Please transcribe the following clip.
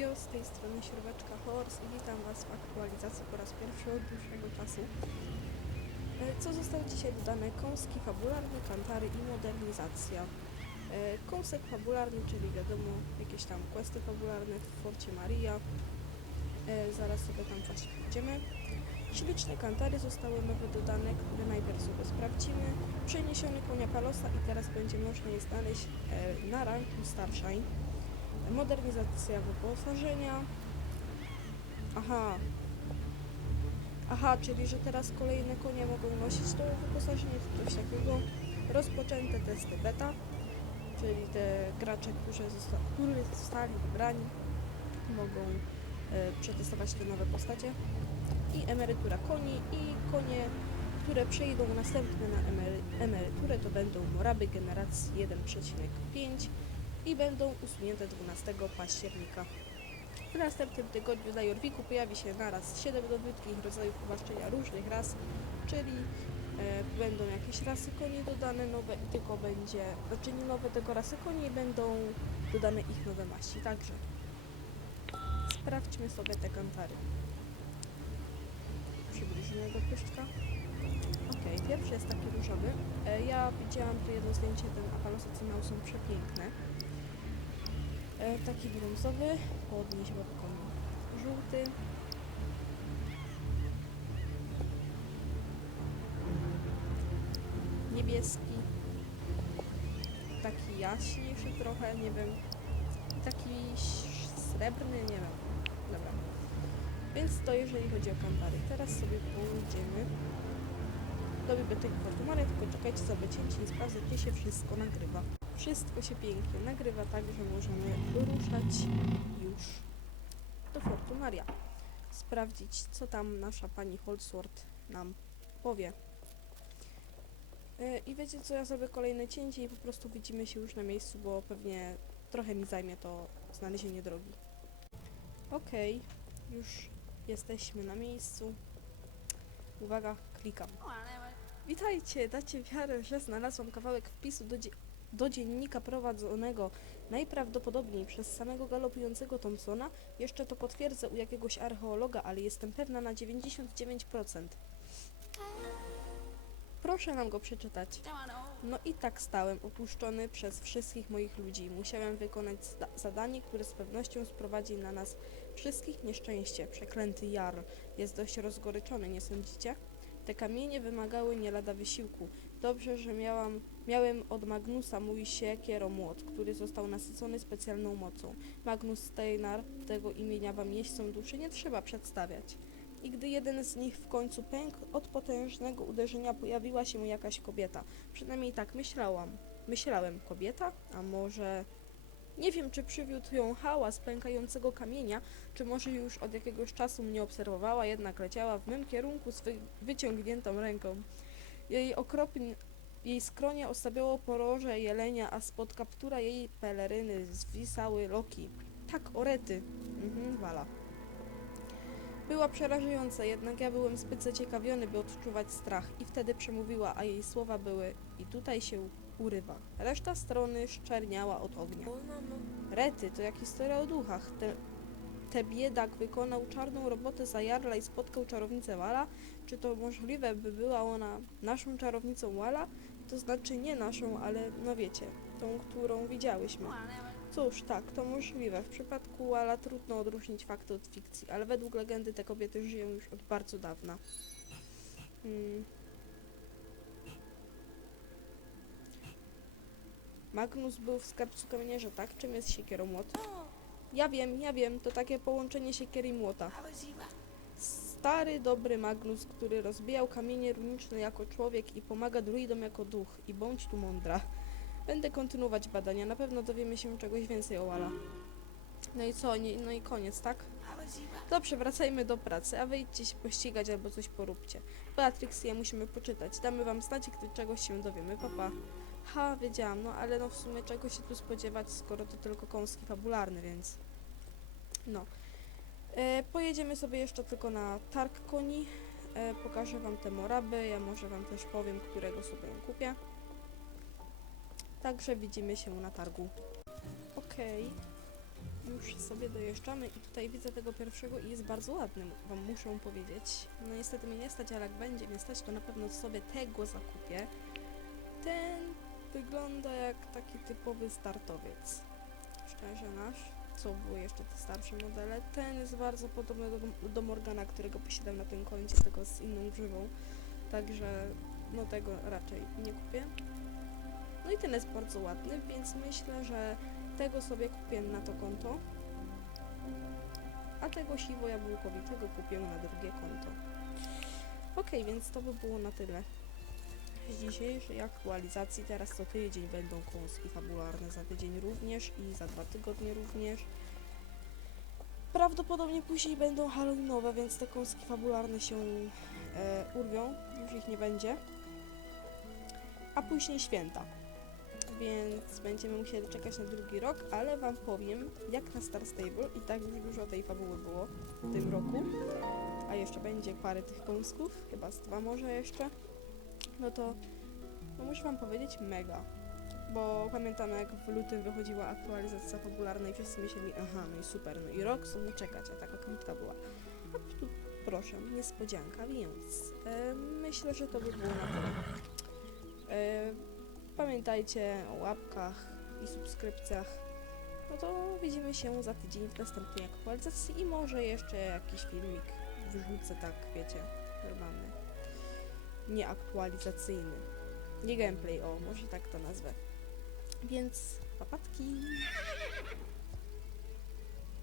Jo, z tej strony Śrubeczka Horse i witam Was w aktualizacji po raz pierwszy od dłuższego czasu. E, Co zostało dzisiaj dodane? Kąski fabularne, kantary i modernizacja. E, Kąsek fabularny, czyli wiadomo, jakieś tam questy fabularne w Forcie Maria. E, Zaraz sobie tam właśnie pójdziemy. Śliczne kantary zostały nowe dodane, które najpierw sobie sprawdzimy. Przeniesiony konia Palosa i teraz będzie można je znaleźć na ranku Starshine. Modernizacja wyposażenia. Aha. Aha, czyli że teraz kolejne konie mogą nosić to wyposażenie, coś takiego. Rozpoczęte testy beta, czyli te gracze, którzy, zosta którzy zostali wybrani, mogą e, przetestować te nowe postacie. I emerytura koni i konie, które przejdą następne na emery emeryturę, to będą moraby generacji 1,5 i będą usunięte 12 października. W następnym tygodniu na Jorwiku pojawi się naraz 7 nowiutkich rodzajów uwłaszczenia różnych ras, czyli e, będą jakieś rasy koni dodane nowe i tylko będzie, znaczy nie nowe tylko rasy koni, będą dodane ich nowe maści, także sprawdźmy sobie te kantary. Przybliżymy do pyszczka. Okej, pierwszy jest taki różowy. E, ja widziałam tu jedno zdjęcie, ten apalosy, co miał, są przepiękne. Taki brązowy, podnieś łapką żółty. Niebieski. Taki jaśniejszy trochę, nie wiem. I taki srebrny, nie wiem. Dobra. Więc to jeżeli chodzi o kampary. Teraz sobie pójdziemy do Biblioteki Fortumaria, tylko czekajcie za wycięcie i sprawdzę, gdzie się wszystko nagrywa. Wszystko się pięknie nagrywa, tak że możemy ruszać już do Fortunaria. Sprawdzić, co tam nasza pani Holdsworth nam powie. Yy, I wiecie co, ja zrobię kolejne cięcie i po prostu widzimy się już na miejscu, bo pewnie trochę mi zajmie to znalezienie drogi. Okej, już jesteśmy na miejscu. Uwaga, klikam. Witajcie, dacie wiarę, że znalazłam kawałek wpisu do, do dziennika prowadzonego najprawdopodobniej przez samego galopującego Thompsona. Jeszcze to potwierdzę u jakiegoś archeologa, ale jestem pewna na 99%. Proszę nam go przeczytać. No i tak stałem, opuszczony przez wszystkich moich ludzi. Musiałem wykonać zadanie, które z pewnością sprowadzi na nas wszystkich nieszczęście. Przeklęty Jarl jest dość rozgoryczony, nie sądzicie? Te kamienie wymagały nie lada wysiłku. Dobrze, że miałam, miałem od Magnusa mój siekieromłot, który został nasycony specjalną mocą. Magnus Steinar, tego imienia wam jeźdźcom duszy nie trzeba przedstawiać. I gdy jeden z nich w końcu pękł, od potężnego uderzenia pojawiła się jakaś kobieta. Przynajmniej tak myślałam. Myślałem, kobieta? A może... Nie wiem, czy przywiódł ją hałas pękającego kamienia, czy może już od jakiegoś czasu mnie obserwowała, jednak leciała w mym kierunku z wy wyciągniętą ręką. Jej okropn... Jej skronie ostawiało poroże jelenia, a spod kaptura jej peleryny zwisały loki. Tak, orety. Mhm, wala. Była przerażająca, jednak ja byłem zbyt zaciekawiony, by odczuwać strach i wtedy przemówiła, a jej słowa były i tutaj się urywa. Reszta strony szczerniała od ognia. Rety, to jak historia o duchach. Te, te biedak wykonał czarną robotę za Jarla i spotkał czarownicę Wala? Czy to możliwe, by była ona naszą czarownicą Wala? To znaczy nie naszą, ale no wiecie, tą, którą widziałyśmy. Cóż, tak, to możliwe. W przypadku Wala trudno odróżnić fakty od fikcji, ale według legendy te kobiety żyją już od bardzo dawna. Hmm. Magnus był w skarbcu kamieniarza, tak? Czym jest siekieromłot? Ja wiem, ja wiem, to takie połączenie siekiery i młota. Stary, dobry Magnus, który rozbijał kamienie runiczne jako człowiek i pomaga druidom jako duch. I bądź tu mądra. Będę kontynuować badania, na pewno dowiemy się czegoś więcej o Wala. No i co, nie, no i koniec, tak? Dobrze, wracajmy do pracy, a wyjdźcie się pościgać albo coś poróbcie. Beatrix i ja musimy poczytać. Damy wam znać, gdy czegoś się dowiemy. Papa. Ha, wiedziałam, no ale no w sumie czego się tu spodziewać, skoro to tylko kąski fabularny, więc... No. E, pojedziemy sobie jeszcze tylko na targ koni. E, pokażę wam te moraby, ja może wam też powiem, którego sobie kupię. Także widzimy się na targu. Okej. już sobie dojeżdżamy i tutaj widzę tego pierwszego i jest bardzo ładny, wam muszę powiedzieć. No niestety mnie nie stać, ale jak będzie mnie stać, to na pewno sobie tego zakupię. Ten wygląda jak taki typowy startowiec. Szczerze nasz. Co było jeszcze te starsze modele. Ten jest bardzo podobny do, do Morgana, którego posiadam na tym koncie, tego z inną grzywą. Także no tego raczej nie kupię. No i ten jest bardzo ładny, więc myślę, że tego sobie kupię na to konto. A tego siwo jabłkowitego kupię na drugie konto. Ok, więc to by było na tyle dzisiejszej aktualizacji. Teraz co tydzień będą kąski fabularne, za tydzień również i za dwa tygodnie również. Prawdopodobnie później będą halloweenowe, więc te kąski fabularne się e, urwią, już ich nie będzie. A później święta. Więc będziemy musieli czekać na drugi rok, ale wam powiem, jak na Star Stable i tak już dużo tej fabuły było w tym roku. A jeszcze będzie parę tych kąsków, chyba z dwa może jeszcze no to no muszę wam powiedzieć mega. Bo pamiętam jak w lutym wychodziła aktualizacja fabularna i wszyscy myśleli, aha, no i super, no i rok sobie czekać, a taka krótka była. A tu proszę, niespodzianka, więc e, myślę, że to by było na tyle. E, pamiętajcie o łapkach i subskrypcjach. No to widzimy się za tydzień w następnej aktualizacji i może jeszcze jakiś filmik wrzucę tak, wiecie, normalny nieaktualizacyjny. Nie gameplay, o, może tak to nazwę. Więc papatki.